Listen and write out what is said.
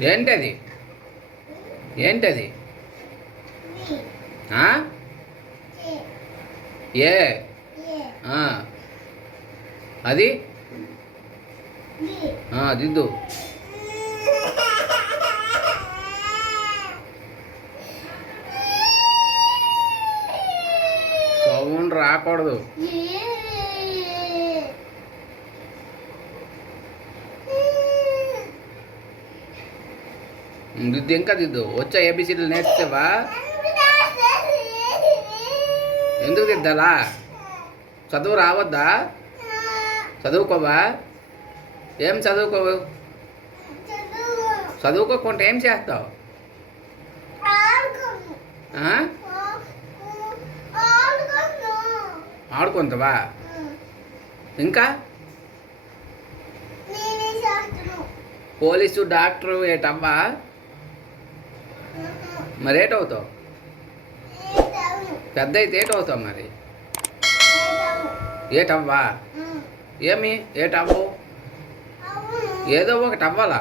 ఏంటది? ఏంటది? ఏ అది దిద్దు. సౌండ్ రాకూడదు. దిద్దు, ఇంకా దిద్దు. వచ్చా ఏబిసిడీలు నేర్చుతావా? ఎందుకు దిద్దాలా? చదువు రావద్దా? చదువుకోవా? ఏం చదువుకోవు? చదువుకోకుండా ఏం చేస్తావు? ఆడుకుంటావా? ఇంకా పోలీసు, డాక్టరు ఏటవ్వా? మరి ఏటవుతావు? పెద్ద అయితే ఏటవుతావు? మరి ఏటవ్వా? ఏమి ఏటవ్వు? ఏదో ఒకటి అవ్వాలా?